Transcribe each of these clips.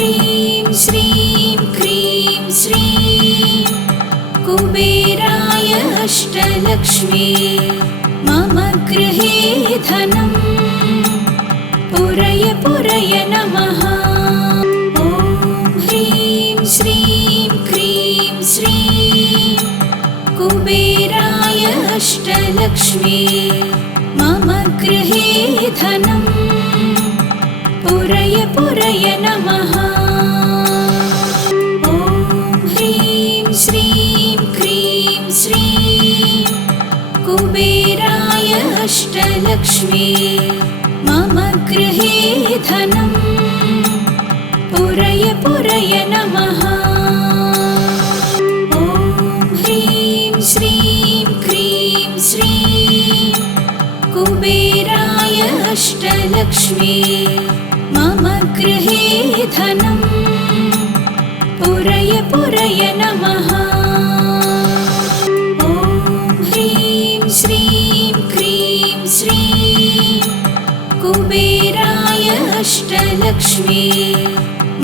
ह्रीं श्रीं क्रीं श्रीं कुबेराय अष्टलक्ष्मी मम गृहे धनं पुरय पुरय नमः। ॐ ह्रीं श्रीं क्रीं श्रीं कुबेराय अष्टलक्ष्मी मम गृहे धनं पुरय पुरय नमः। ॐ ह्रीं श्रीं क्रीं श्रीं कुबेराय अष्टलक्ष्मी मम गृहे धनं पुरय पुरय नमः। ॐ ह्रीं श्रीं क्रीं श्रीं कुबेराय अष्टलक्ष्मी मम गृहे धनं पुरय पुरय नमः। ॐ ह्रीं श्रीं क्रीं श्रीं कुबेराय अष्टलक्ष्मी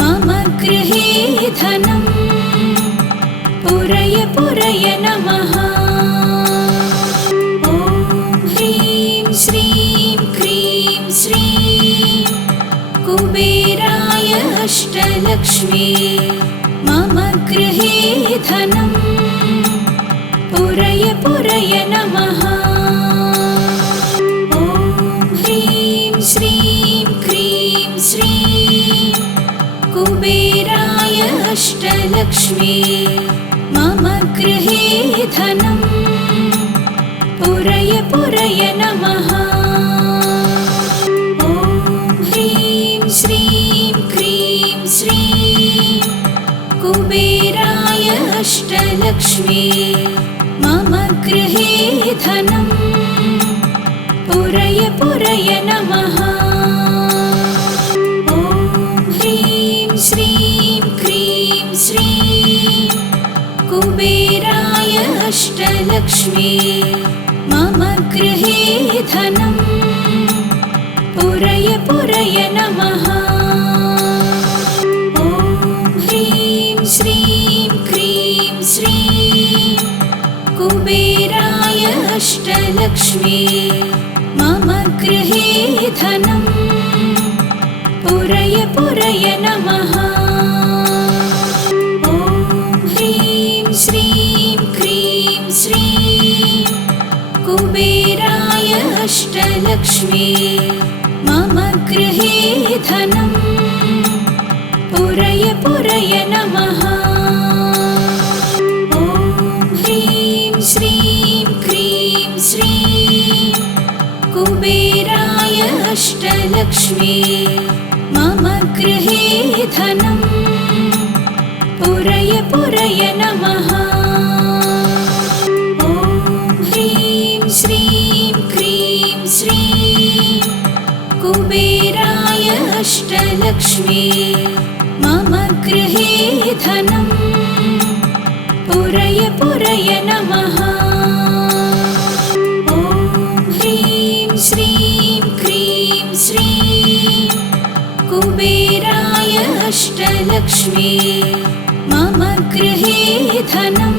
मम गृहे धनं पुरय पुरय नमः। ॐ ह्रीं श्रीं क्रीं श्रीं कुबेराय अष्टलक्ष्मी मम गृहे धनं पुरय पुरय नमः। ॐ ह्रीं श्रीं क्रीं श्रीं कुबेराय अष्टलक्ष्मी मम गृहे धनं पुरय पुरय नमः। ॐ ह्रीं श्रीं क्रीं श्रीं कुबेराय अष्टलक्ष्मी मम गृहे धनं पुरय पुरय नमः। ॐ ह्रीं श्रीं क्रीं श्रीं कुबेराय अष्टलक्ष्मी मम गृहे धनं पुरय पुरय नमः। ॐ ह्रीं श्रीं क्रीं श्रीं कुबेराय अष्टलक्ष्मी मम गृहे धनं पुरय पुरय नमः। ॐ ह्रीं श्रीं क्रीं श्रीं कुबेराय अष्टलक्ष्मी मम गृहे धनं पुरय पुरय नमः। ॐ ह्रीं श्रीं क्रीं श्रीं कुबेराय अष्टलक्ष्मी मम गृहे धनं पुरय पुरय नमः। ॐ ह्रीं श्रीं क्रीं श्रीं कुबेराय अष्टलक्ष्मी मम गृहे धनं पुरय पुरय नमः। ॐ ह्रीं श्रीं क्रीं श्रीं कुबेराय अष्टलक्ष्मी मम गृहे धनं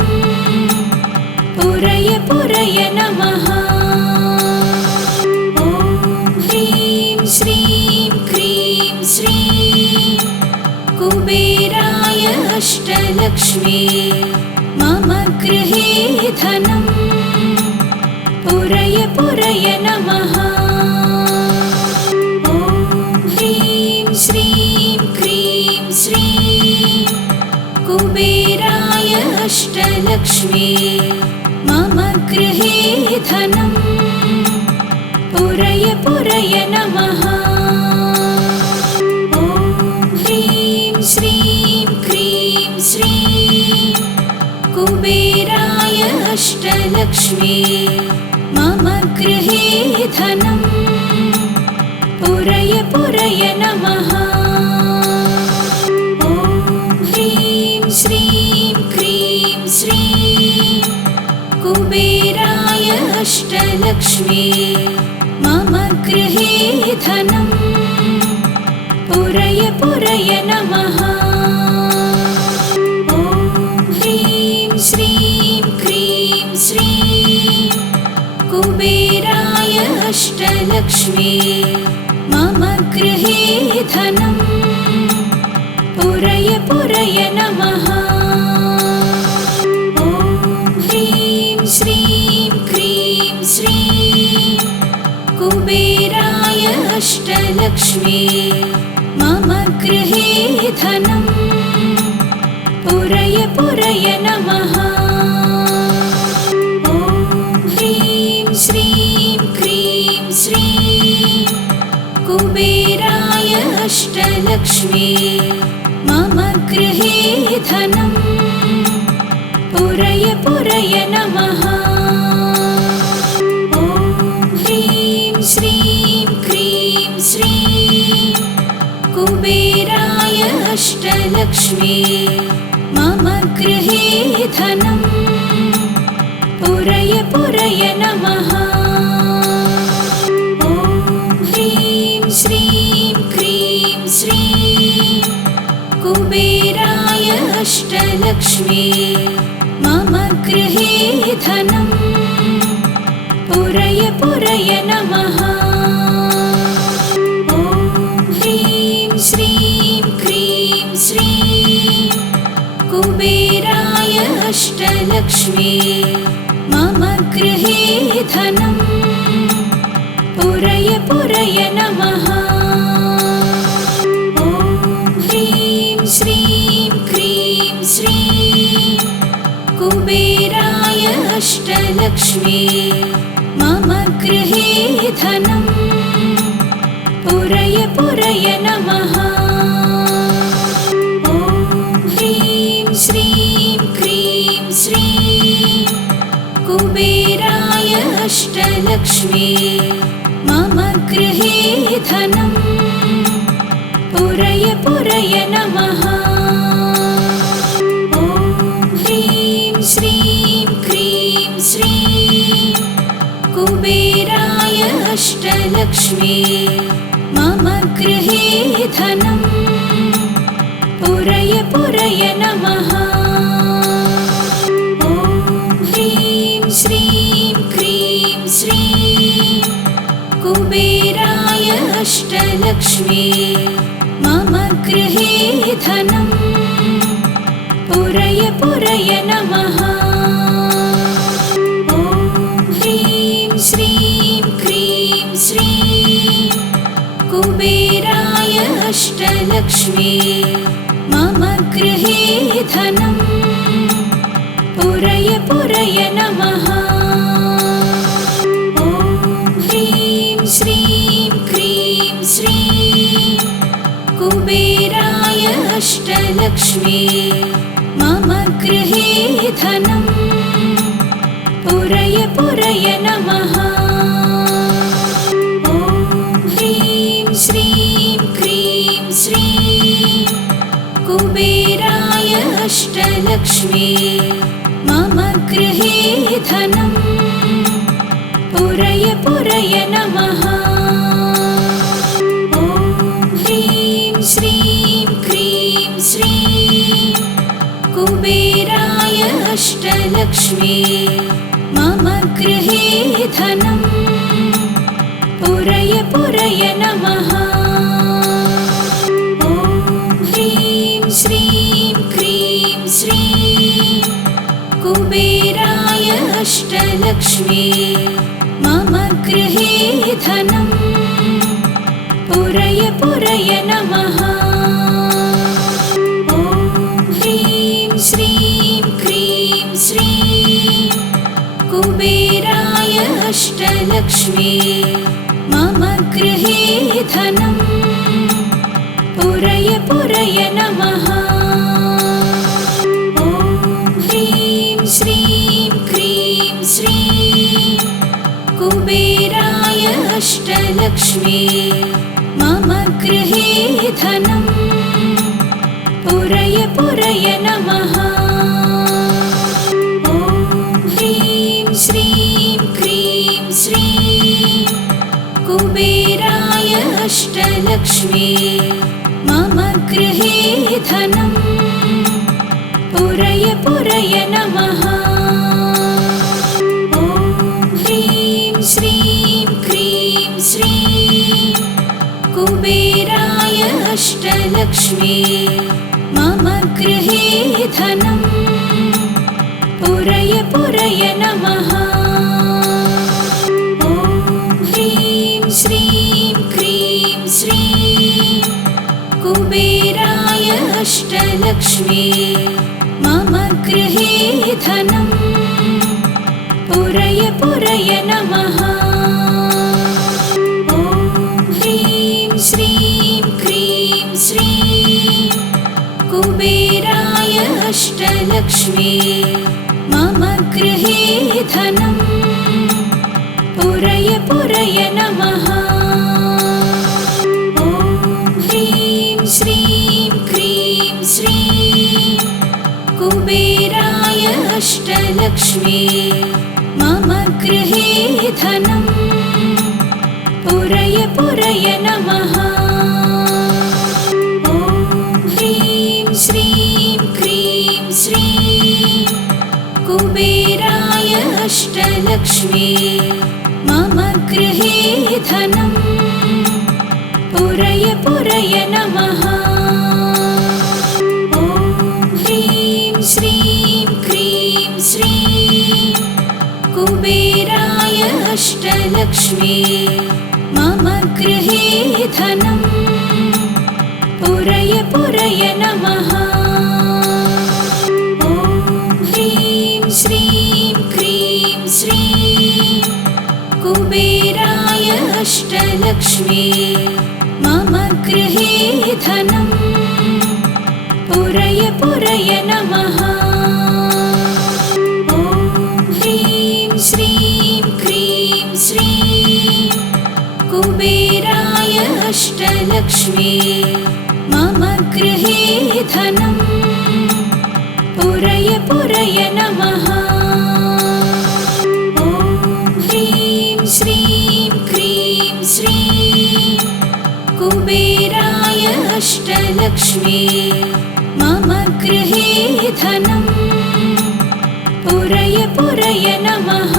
पुरय पुरय नमः। ॐ ह्रीं श्रीं क्रीं श्रीं कुबेराय अष्टलक्ष्मी मम गृहे धनं पुरय पुरय नमः। ॐ ह्रीं श्रीं क्रीं श्रीं कुबेराय अष्टलक्ष्मी मम गृहे धनं पुरय पुरय नमः। ॐ ह्रीं श्रीं क्रीं श्रीं कुबेराय अष्टलक्ष्मी मम गृहे धनं पुरय पुरय नमः। ॐ ह्रीं श्रीं क्रीं श्रीं कुबेराय अष्टलक्ष्मी मम गृहे धनं पुरय पुरय नमः। ॐ ह्रीं श्रीं क्रीं श्रीं कुबेराय अष्टलक्ष्मी मम गृहे धनम् पुरय पुरय नमः। ॐ ह्रीं श्रीं क्रीं श्रीं कुबेराय अष्टलक्ष्मी मम गृहे धनम् पुरय पुरय नमः। ॐ ह्रीं श्रीं क्रीं श्रीं कुबेराय अष्टलक्ष्मी मम गृहे धनम् पुरय पुरय नमः। ॐ ह्रीं श्रीं क्रीं श्रीं कुबेराय अष्टलक्ष्मी मम गृहे धनम् पुरय पुरय नमः। ॐ ह्रीं श्रीं क्रीं श्रीं कुबेराय अष्टलक्ष्मी मम गृहे धनम् पुरय पुरय नमः। ॐ ह्रीं श्रीं क्रीं श्रीं कुबेराय अष्टलक्ष्मी मम गृहे धनम् पुरय पुरय नमः। ॐ ह्रीं श्रीं क्रीं श्रीं कुबेराय अष्टलक्ष्मी मम गृहे धनम् पुरय पुरय नमः। ॐ ह्रीं श्रीं क्रीं श्रीं कुबेराय अष्टलक्ष्मी मम गृहे धनम् पुरय पुरय नमः। ॐ ह्रीं श्रीं क्रीं श्रीं कुबेराय अष्टलक्ष्मी मम गृहे धनम् पुरय पुरय नमः। ॐ ह्रीं श्रीं क्रीं श्रीं कुबेराय अष्टलक्ष्मी मम गृहे धनम् पुरय पुरय नमः। ॐ ह्रीं श्रीं क्रीं श्रीं कुबेराय अष्टलक्ष्मी मम गृहे धनम् पुरय पुरय नमः। ॐ ह्रीं श्रीं क्रीं श्रीं कुबेराय अष्टलक्ष्मी मम गृहे धनम् पुरय पुरय नमः। ॐ ह्रीं श्रीं क्रीं श्रीं कुबेराय अष्टलक्ष्मी मम गृहे धनम् पुरय पुरय नमः। ॐ ह्रीं श्रीं क्रीं श्रीं कुबेराय अष्टलक्ष्मी मम गृहे धनम् पुरय पुरय नमः। ॐ ह्रीं श्रीं क्रीं श्रीं कुबेराय अष्टलक्ष्मी मम गृहे धनम् पुरय पुरय नमः। ॐ ह्रीं श्रीं क्रीं श्रीं कुबेराय अष्टलक्ष्मी मम गृहे धनम् पुरय पुरय नमः। ॐ ह्रीं श्रीं क्रीं श्रीं कुबेराय अष्टलक्ष्मी मम गृहे धनम् पुरय पुरय नमः। ॐ ह्रीं श्रीं क्रीं श्रीं कुबेराय अष्टलक्ष्मी मम गृहे धनं पुरय पुरय नमः। ॐ ह्रीं श्रीं क्रीं श्रीं कुबेराय अष्टलक्ष्मी मम गृहे धनं पुरय पुरय नमः। ॐ ह्रीं श्रीं क्रीं श्रीं कुबेराय अष्टलक्ष्मी मम गृहे धनं पुरय पुरय नमः। ॐ ह्रीं श्रीं क्रीं श्रीं कुबेराय अष्टलक्ष्मी मम गृहे धनं पुरय पुरय नमः। ॐ ह्रीं श्रीं क्रीं श्रीं कुबेराय अष्टलक्ष्मी मम गृहे धनं पुरय पुरय नमः। ॐ ह्रीं श्रीं क्रीं श्रीं कुबेराय अष्टलक्ष्मी मम गृहे धनं पुरय पुरय नमः। ॐ ह्रीं श्रीं क्रीं श्रीं कुबेराय अष्टलक्ष्मी मम गृहे धनं पुरय पुरय नमः। ॐ ह्रीं श्रीं क्रीं श्रीं कुबेराय अष्टलक्ष्मी मम गृहे धनं पुरय पुरय नमः। ॐ ह्रीं श्रीं क्रीं श्रीं कुबेराय अष्टलक्ष्मी मम गृहे धनं पुरय पुरय नमः। ॐ ह्रीं श्रीं क्रीं श्रीं कुबेराय अष्टलक्ष्मी मम गृहे धनं पुरय पुरय नमः।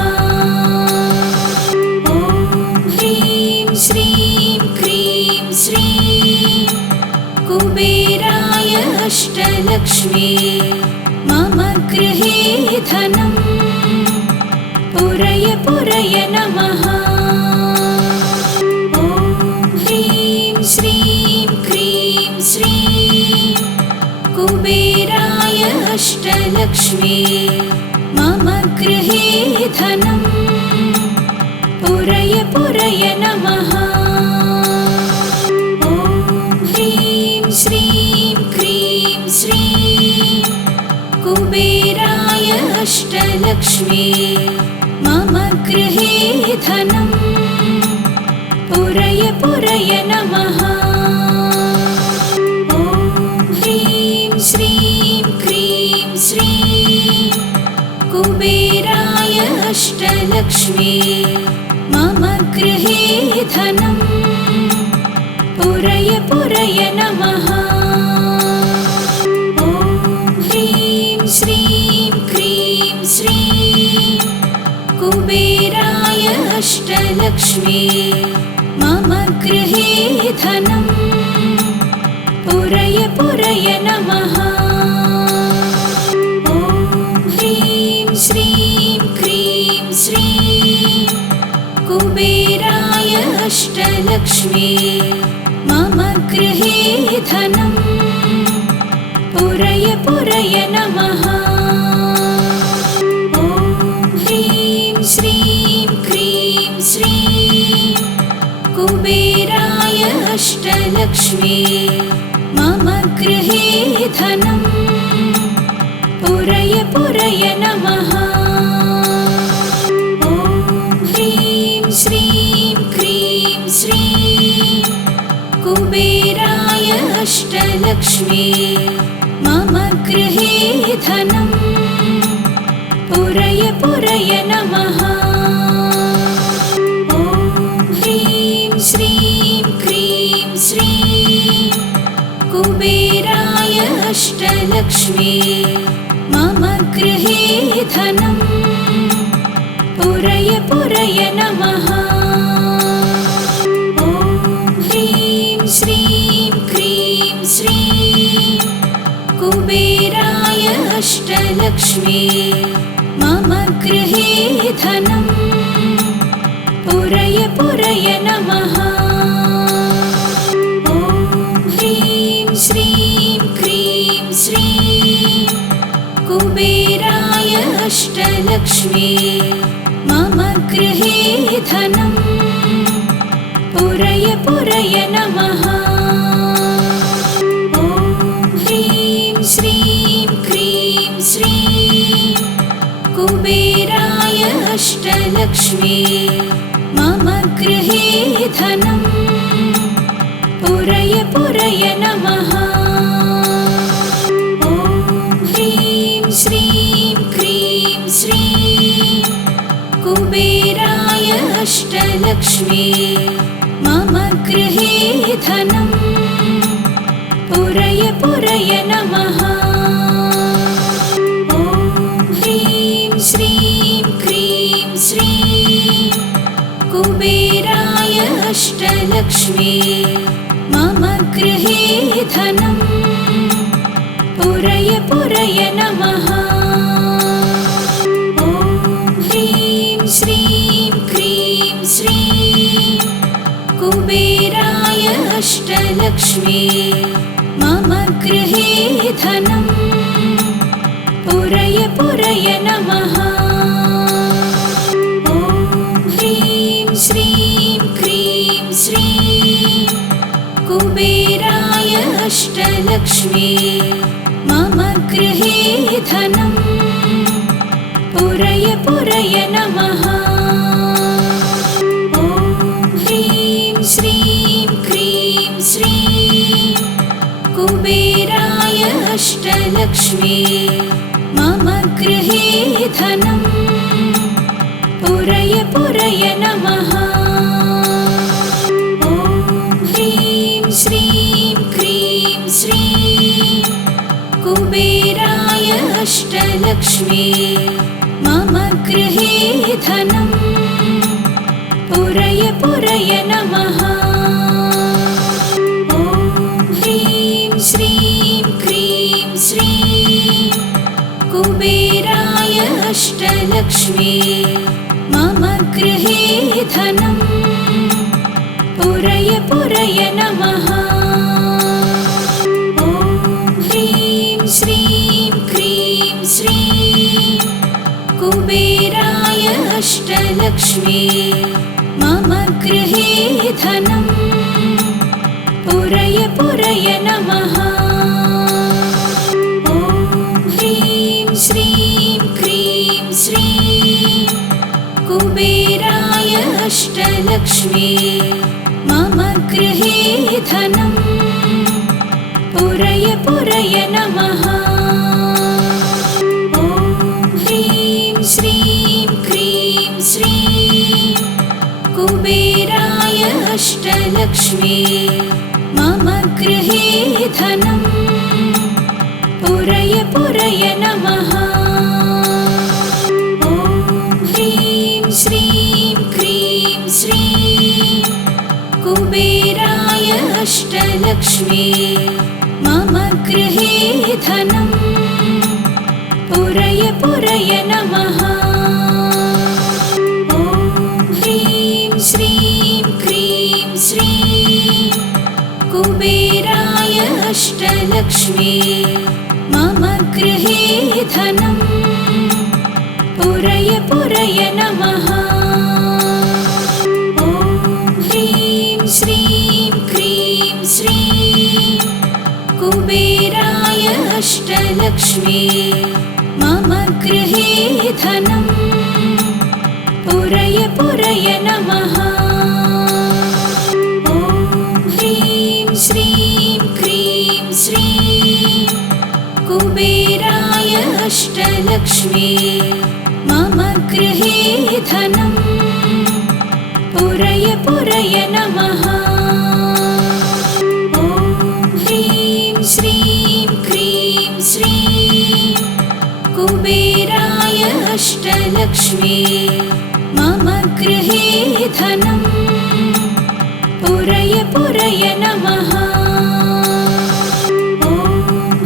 ॐ ह्रीं श्रीं क्रीं श्रीं कुबेराय अष्टलक्ष्मी मम गृहे धनं पुरय पुरय नमः। ॐ ह्रीं श्रीं क्रीं श्रीं कुबेराय अष्टलक्ष्मी मम गृहे धनं पुरय पुरय नमः। ॐ ह्रीं श्रीं क्रीं श्रीं कुबेराय अष्टलक्ष्मी मम गृहे धनं पुरय पुरय नमः। ॐ ह्रीं श्रीं क्रीं श्रीं कुबेराय अष्टलक्ष्मी मम गृहे धनं पुरय पुरय नमः। ॐ ह्रीं श्रीं क्रीं श्रीं कुबेराय अष्टलक्ष्मी मम गृहे धनं पुरय पुरय नमः। ॐ ह्रीं श्रीं क्रीं श्रीं कुबेराय अष्टलक्ष्मी मम गृहे धनं पुरय पुरय नमः। ॐ ह्रीं श्रीं क्रीं श्रीं कुबेराय अष्टलक्ष्मी मम गृहे धनं पुरय पुरय नमः। ॐ ह्रीं श्रीं क्रीं श्रीं कुबेराय अष्टलक्ष्मी मम गृहे धनं पुरय पुरय नमः। ॐ ह्रीं श्रीं क्रीं श्रीं कुबेराय अष्टलक्ष्मी मम गृहे धनम् पुरय पुरय नमः। ॐ ह्रीं श्रीं क्रीं श्रीं कुबेराय अष्टलक्ष्मी मम गृहे धनम् पुरय पुरय नमः। ॐ ह्रीं श्रीं क्रीं श्रीं कुबेराय अष्टलक्ष्मी मम गृहे धनम् पुरय पुरय नमः। ॐ ह्रीं श्रीं क्रीं श्रीं कुबेराय अष्टलक्ष्मी मम गृहे धनम् पुरय पुरय नमः। ॐ ह्रीं श्रीं क्रीं श्रीं कुबेराय अष्टलक्ष्मी मम गृहे धनम् पुरय पुरय नमः। ॐ ह्रीं श्रीं क्रीं श्रीं कुबेराय अष्टलक्ष्मी मम गृहे धनम् पुरय पुरय नमः। ॐ ह्रीं श्रीं क्रीं श्रीं कुबेराय अष्टलक्ष्मी मम गृहे धनम् पुरय पुरय नमः। ॐ ह्रीं श्रीं क्रीं श्रीं कुबेराय अष्टलक्ष्मी मम गृहे धनम् पुरय पुरय नमः। ॐ ह्रीं श्रीं क्रीं श्रीं कुबेराय अष्टलक्ष्मी मम गृहे धनम् पुरय पुरय नमः। ॐ ह्रीं श्रीं क्रीं श्रीं कुबेराय अष्टलक्ष्मी मम गृहे धनम् पुरय पुरय नमः। ॐ ह्रीं श्रीं क्रीं श्रीं कुबेराय अष्टलक्ष्मी मम गृहे धनम् पुरय पुरय नमः। ॐ ह्रीं श्रीं क्रीं श्रीं कुबेराय अष्टलक्ष्मी मम गृहे धनम् पुरय पुरय नमः। ॐ ह्रीं श्रीं क्रीं श्रीं कुबेराय अष्टलक्ष्मी मम गृहे धनम् पुरय पुरय नमः। ॐ ह्रीं श्रीं क्रीं श्रीं कुबेराय अष्टलक्ष्मी मम गृहे धनम् पुरय पुरय नमः। ॐ ह्रीं श्रीं क्रीं श्रीं कुबेराय अष्टलक्ष्मी मम गृहे धनम् पुरय पुरय नमः। ॐ ह्रीं श्रीं क्रीं श्रीं कुबेराय अष्टलक्ष्मी मम गृहे धनम् पुरय पुरय नमः। ॐ ह्रीं श्रीं क्रीं श्रीं कुबेराय अष्टलक्ष्मी मम गृहे धनम् पुरय पुरय नमः। ॐ ह्रीं श्रीं क्रीं श्रीं कुबेराय अष्टलक्ष्मी मम गृहे धनम् पुरय पुरय नमः। ॐ ह्रीं श्रीं क्रीं श्रीं कुबेराय अष्टलक्ष्मी मम गृहे धनं पुरय पुरय नमः। ॐ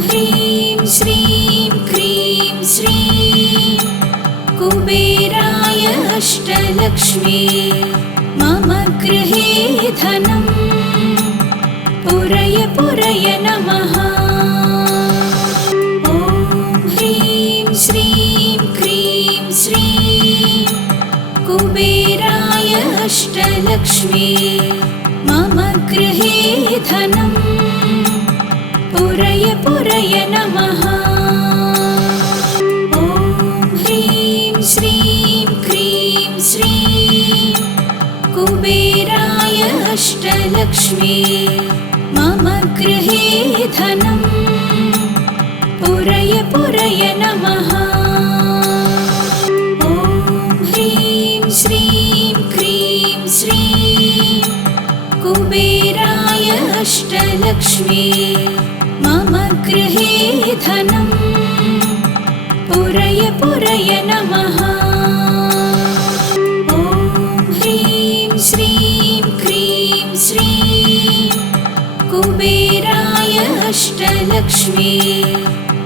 ह्रीं श्रीं क्रीं श्रीं कुबेराय अष्टलक्ष्मी मम गृहे धनं पुरय पुरय नमः। ॐ ह्रीं श्रीं क्रीं श्रीं कुबेराय अष्टलक्ष्मी मम गृहे धनं पुरय पुरय नमः। ॐ ह्रीं श्रीं क्रीं श्रीं कुबेराय अष्टलक्ष्मी मम गृहे धनं पुरय पुरय नमः। ॐ ह्रीं श्रीं क्रीं श्रीं कुबेराय अष्टलक्ष्मी मम गृहे धनं पुरय पुरय नमः। ॐ ह्रीं श्रीं क्रीं श्रीं कुबेराय अष्टलक्ष्मी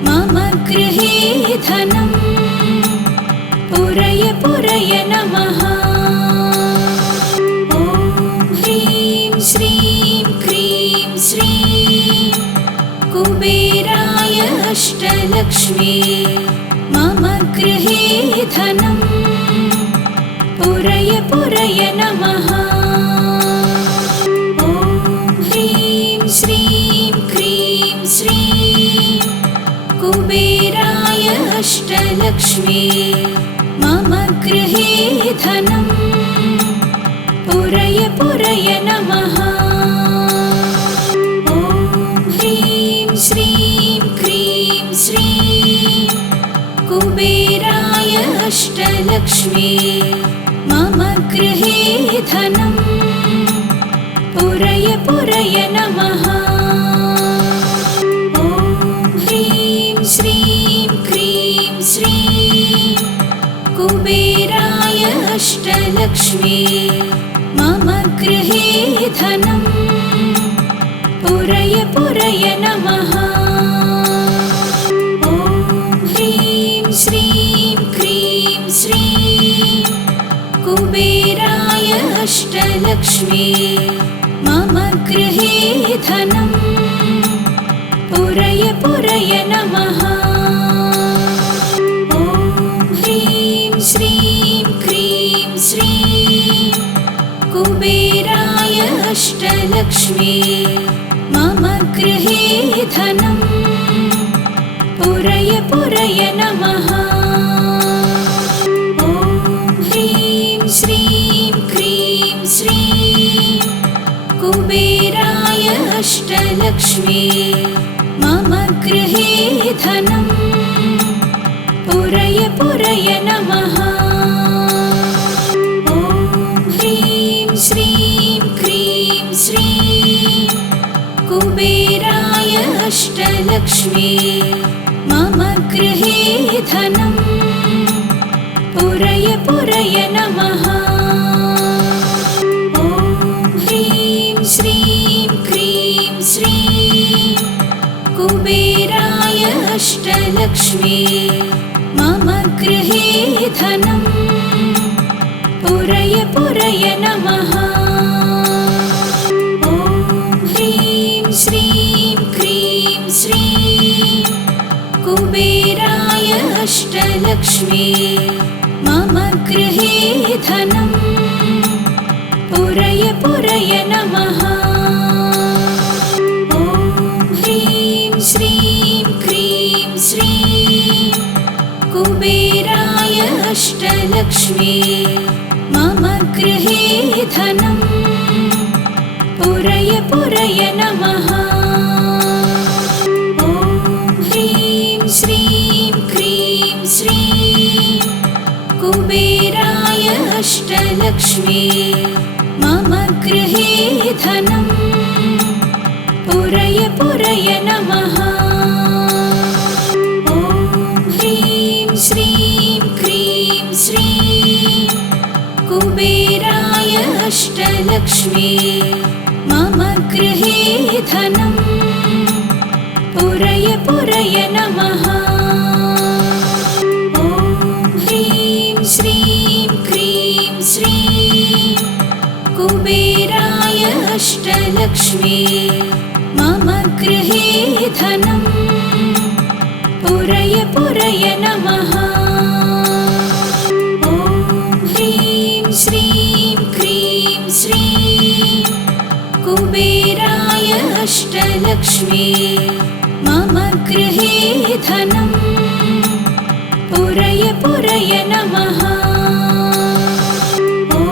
मम गृहे धनं पुरय पुरय नमः। ॐ ह्रीं श्रीं क्रीं श्रीं कुबेराय अष्टलक्ष्मी मम गृहे धनं पुरय पुरय नमः। ॐ ह्रीं श्रीं क्रीं श्रीं कुबेराय अष्टलक्ष्मी मम गृहे धनं पुरय पुरय नमः। ॐ ह्रीं श्रीं क्रीं श्रीं कुबेराय अष्टलक्ष्मी मम गृहे धनं पुरय पुरय नमः। ॐ ह्रीं श्रीं क्रीं श्रीं कुबेराय अष्टलक्ष्मी मम गृहे धनं पुरय पुरय नमः। ॐ ह्रीं श्रीं क्रीं श्रीं कुबेराय अष्टलक्ष्मी मम गृहे धनं पुरय पुरय नमः। ॐ ह्रीं श्रीं क्रीं श्रीं कुबेराय अष्टलक्ष्मी मम गृहे धनं पुरय पुरय नमः। ॐ ह्रीं श्रीं क्रीं श्रीं कुबेराय अष्टलक्ष्मी मम गृहे धनं पुरय पुरय नमः। ॐ ह्रीं श्रीं क्रीं श्रीं कुबेराय अष्टलक्ष्मी मम गृहे धनं पुरय पुरय नमः। ॐ ह्रीं श्रीं क्रीं श्रीं कुबेराय अष्टलक्ष्मी मम गृहे धनं पुरय पुरय नमः। ॐ ह्रीं श्रीं क्रीं श्रीं कुबेराय अष्टलक्ष्मी मम गृहे धनं पुरय पुरय नमः। ॐ ह्रीं श्रीं क्रीं श्रीं कुबेराय अष्टलक्ष्मी मम गृहे धनं पुरय पुरय नमः। ॐ ह्रीं श्रीं क्रीं श्रीं कुबेराय अष्टलक्ष्मी मम गृहे धनं पुरय पुरय नमः। अष्टलक्ष्मी मम गृहे धनं पुरय पुरय नमः। ॐ ह्रीं श्रीं क्रीं श्रीं कुबेराय अष्टलक्ष्मी मम गृहे धनं पुरय पुरय नमः। ॐ ह्रीं श्रीं क्रीं श्रीं कुबेराय अष्टलक्ष्मी मम गृहे धनं पुरय पुरय नमः। ॐ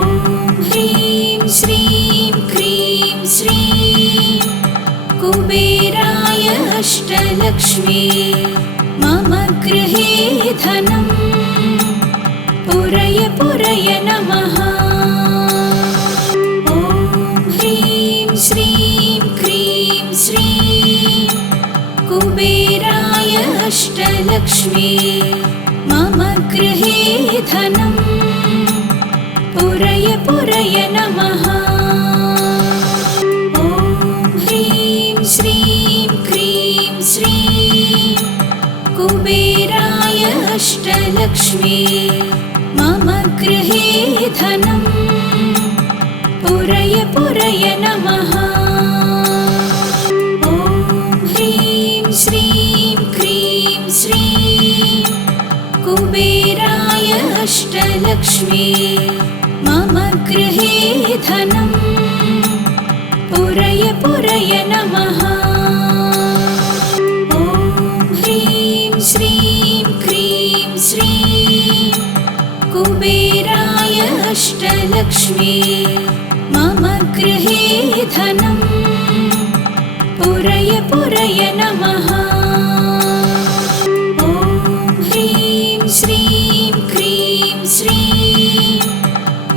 ह्रीं श्रीं क्रीं श्रीं कुबेराय अष्टलक्ष्मी मम गृहे धनं पुरय पुरय नमः। ॐ ह्रीं श्रीं क्रीं श्रीं कुबेराय अष्टलक्ष्मी मम गृहे धनं पुरय पुरय नमः। ॐ ह्रीं श्रीं क्रीं श्रीं कुबेराय अष्टलक्ष्मी मम गृहे धनं पुरय पुरय नमः। ॐ ह्रीं श्रीं क्रीं श्रीं कुबेराय अष्टलक्ष्मी मम गृहे धनं पुरय पुरय नमः। ॐ ह्रीं श्रीं क्रीं श्रीं कुबेराय अष्टलक्ष्मी मम गृहे धनं पुरय पुरय नमः। ॐ ह्रीं श्रीं क्रीं श्रीं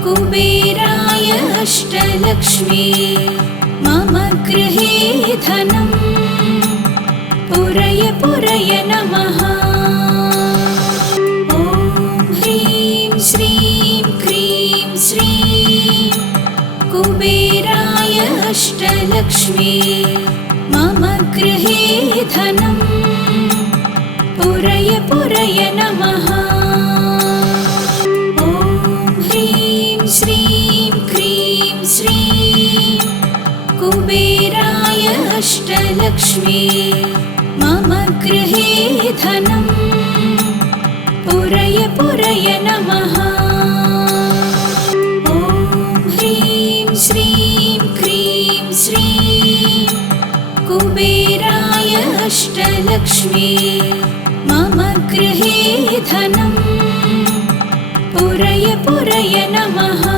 कुबेराय अष्टलक्ष्मी मम गृहे धनं पुरय पुरय नमः। ॐ ह्रीं श्रीं क्रीं श्रीं कुबेराय अष्टलक्ष्मी मम गृहे धनं पुरय पुरय नमः। ॐ ह्रीं श्रीं क्रीं श्रीं कुबेराय अष्टलक्ष्मी मम गृहे धनं पुरय पुरय नमः। ॐ ह्रीं श्रीं क्रीं श्रीं कुबेराय अष्टलक्ष्मी मम गृहे धनं पुरय पुरय नमः।